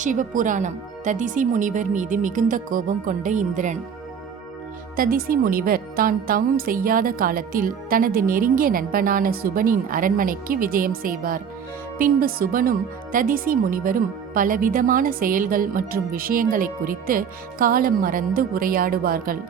சிவபுராணம். ததிசி முனிவர் மீது மிகுந்த கோபம் கொண்ட இந்திரன். ததிசி முனிவர் தான் தவம் செய்யாத காலத்தில் தனது நெருங்கிய நண்பனான சுபனின் அரண்மனைக்கு விஜயம் செய்வார். பின்பு சுபனும் ததிசி முனிவரும் பலவிதமான செயல்கள் மற்றும் விஷயங்களை குறித்து காலம் மறந்து உரையாடுவார்கள்.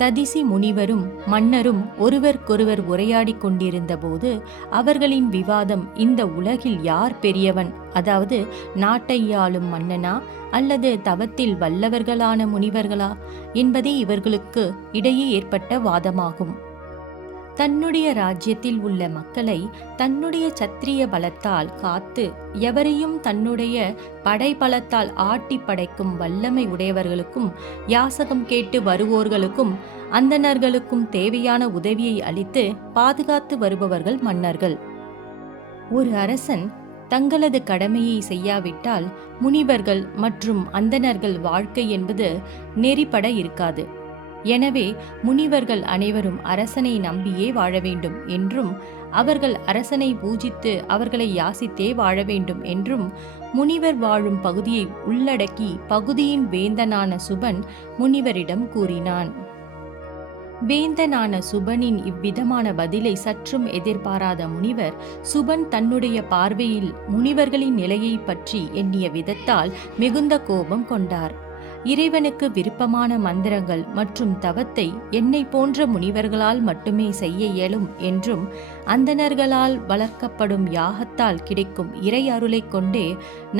ததிசி முனிவரும் மன்னரும் ஒருவருக்கொருவர் உரையாடி கொண்டிருந்த போது அவர்களின் விவாதம் இந்த உலகில் யார் பெரியவன், அதாவது நாட்டை ஆளும் மன்னனா அல்லது தவத்தில் வல்லவர்களான முனிவர்களா என்பதே இவர்களுக்கு இடையே ஏற்பட்ட வாதமாகும். தன்னுடைய ராஜ்யத்தில் உள்ள மக்களை தன்னுடைய சத்திரிய பலத்தால் காத்து எவரையும் தன்னுடைய படைபலத்தால் ஆட்டி படைக்கும் வல்லமை உடையவர்களுக்கும் யாசகம் கேட்டு வருவோர்களுக்கும் அந்தணர்களுக்கும் தேவையான உதவியை அளித்து பாதுகாத்து வருபவர்கள் மன்னர்கள். ஒரு அரசன் தங்களது கடமையை செய்யாவிட்டால் முனிவர்கள் மற்றும் அந்தணர்கள் வாழ்க்கை என்பது நெறிப்பட இருக்காது. எனவே முனிவர்கள் அனைவரும் அரசனை நம்பியே வாழ வேண்டும் என்றும் அவர்கள் அரசனை பூஜித்து அவர்களை யாசித்தே வாழ வேண்டும் என்றும் முனிவர் வாழும் பகுதியை உள்ளடக்கி பகுதியின் வேந்தனான சுபன் முனிவரிடம் கூறினான். வேந்தனான சுபனின் இவ்விதமான பதிலை சற்றும் எதிர்பாராத முனிவர் சுபன் தன்னுடைய பார்வையில் முனிவர்களின் நிலையை பற்றி எண்ணிய விதத்தால் மிகுந்த கோபம் கொண்டார். இறைவனுக்கு விருப்பமான மந்திரங்கள் மற்றும் தவத்தை என்னை போன்ற முனிவர்களால் மட்டுமே செய்ய இயலும் என்றும் அந்தணர்களால் வளர்க்கப்படும் யாகத்தால் கிடைக்கும் இறை அருளை கொண்டே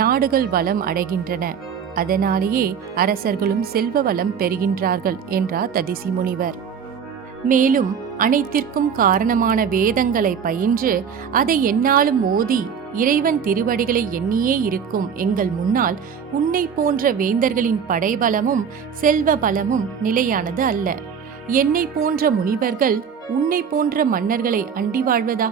நாடுகள் வளம் அடைகின்றன, அதனாலேயே அரசர்களும் செல்வ வளம் பெறுகின்றார்கள் என்றார் ததிசி முனிவர். மேலும் அனைத்திற்கும் காரணமான வேதங்களை பயின்று அதை எந்நாளும் ஓதி இறைவன் திருவடிகளை எண்ணியே இருக்கும் எங்கள் முன்னால் உன்னை போன்ற வேந்தர்களின் படைபலமும் செல்வ பலமும் நிலையானது அல்ல. என்னை போன்ற முனிவர்கள் உன்னை போன்ற மன்னர்களை அண்டி வாழ்வதா?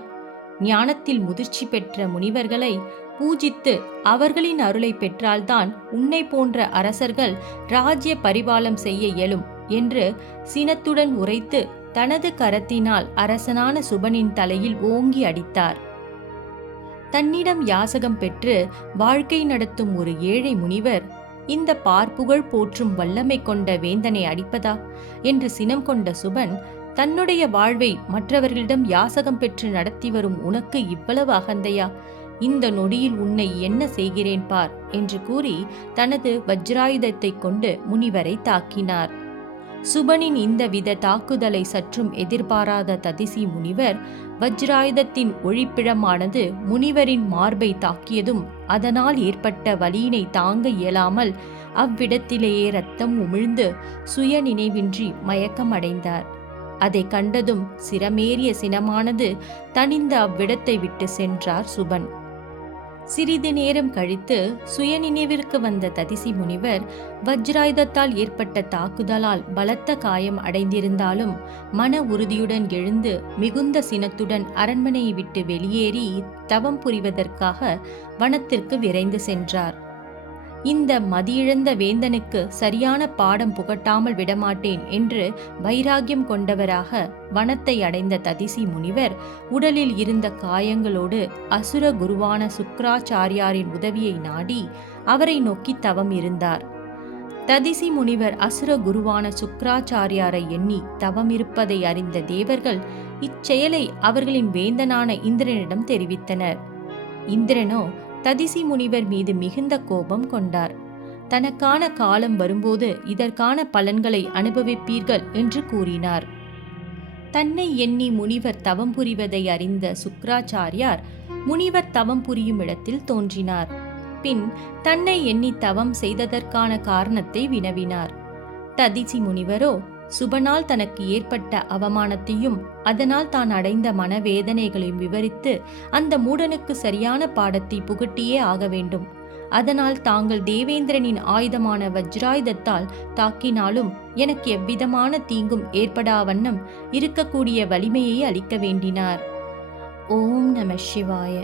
ஞானத்தில் முதிர்ச்சி பெற்ற முனிவர்களை பூஜித்து அவர்களின் அருளை பெற்றால்தான் உன்னை போன்ற அரசர்கள் ராஜ்ய பரிபாலம் செய்ய இயலும் என்று சினத்துடன் உரைத்து தனது கரத்தினால் அரசனான சுபனின் தலையில் ஓங்கி அடித்தார். தன்னிடம் யாசகம் பெற்று வாழ்க்கை நடத்தும் ஒரு ஏழை முனிவர் இந்த பார்ப்புகழ் போற்றும் வல்லமை கொண்ட வேந்தனை அடிப்பதா என்று சினம் கொண்ட சுபன், தன்னுடைய வாழ்வை மற்றவர்களிடம் யாசகம் பெற்று நடத்தி வரும் உனக்கு இவ்வளவு அகந்தையா? இந்த நொடியில் உன்னை என்ன செய்கிறேன் பார் என்று கூறி தனது வஜ்ராயுதத்தை கொண்டு முனிவரை தாக்கினார். சுபனின் இந்த வித தாக்குதலை சற்றும் எதிர்பாராத ததிசி முனிவர் வஜ்ராயுதத்தின் ஒளிப்பிழமானது முனிவரின் மார்பை தாக்கியதும் அதனால் ஏற்பட்ட வலியினை தாங்க இயலாமல் அவ்விடத்திலேயே இரத்தம் உமிழ்ந்து சுய நினைவின்றி மயக்கம் அடைந்தார். அதை கண்டதும் சிரமேறிய சினமானது தணிந்த அவ்விடத்தை விட்டு சென்றார் சுபன். சிறிது நேரம் கழித்து சுயநினைவிற்கு வந்த ததிசி முனிவர் வஜ்ராயுதத்தால் ஏற்பட்ட தாக்குதலால் பலத்த காயம் அடைந்திருந்தாலும் மன உறுதியுடன் எழுந்து மிகுந்த சினத்துடன் அரண்மனையை விட்டு வெளியேறி தவம் புரிவதற்காக வனத்திற்கு விரைந்து சென்றார். இந்த மதியிழந்த வேந்தனுக்கு சரியான பாடம் புகட்டாமல் விடமாட்டேன் என்று வைராகியம் கொண்டவராக வனத்தை அடைந்த ததிசி முனிவர் உடலில் இருந்த காயங்களோடு அசுர குருவான சுக்ராச்சாரியாரின் உதவியை நாடி அவரை நோக்கி தவம் இருந்தார். ததிசி முனிவர் அசுர குருவான சுக்ராச்சாரியாரை எண்ணி தவம் இருப்பதை அறிந்த தேவர்கள் இச்செயலை அவர்களின் வேந்தனான இந்திரனிடம் தெரிவித்தனர். இந்திரனோ ததிசி முனிவர் மீது மிகுந்த கோபம் கொண்டார். தனக்கான காலம் வரும்போது இதற்கான பலன்களை அனுபவிப்பீர்கள் என்று கூறினார். தன்னை எண்ணி முனிவர் தவம் புரிவதை அறிந்த சுக்ராச்சாரியார் முனிவர் தவம் புரியும் இடத்தில் தோன்றினார். பின் தன்னை எண்ணி தவம் செய்ததற்கான காரணத்தை வினவினார். ததிசி முனிவரோ சுபனால் தனக்கு ஏற்பட்ட அவமானத்தையும் அதனால் தான் அடைந்த மனவேதனைகளையும் விவரித்து அந்த மூடனுக்கு சரியான பாடத்தை புகட்டியே ஆக வேண்டும், அதனால் தாங்கள் தேவேந்திரனின் ஆயுதமான வஜ்ராயுதத்தால் தாக்கினாலும் எனக்கு எவ்விதமான தீங்கும் ஏற்படா வண்ணம் இருக்கக்கூடிய வலிமையை அளிக்க வேண்டினார். ஓம் நம சிவாய.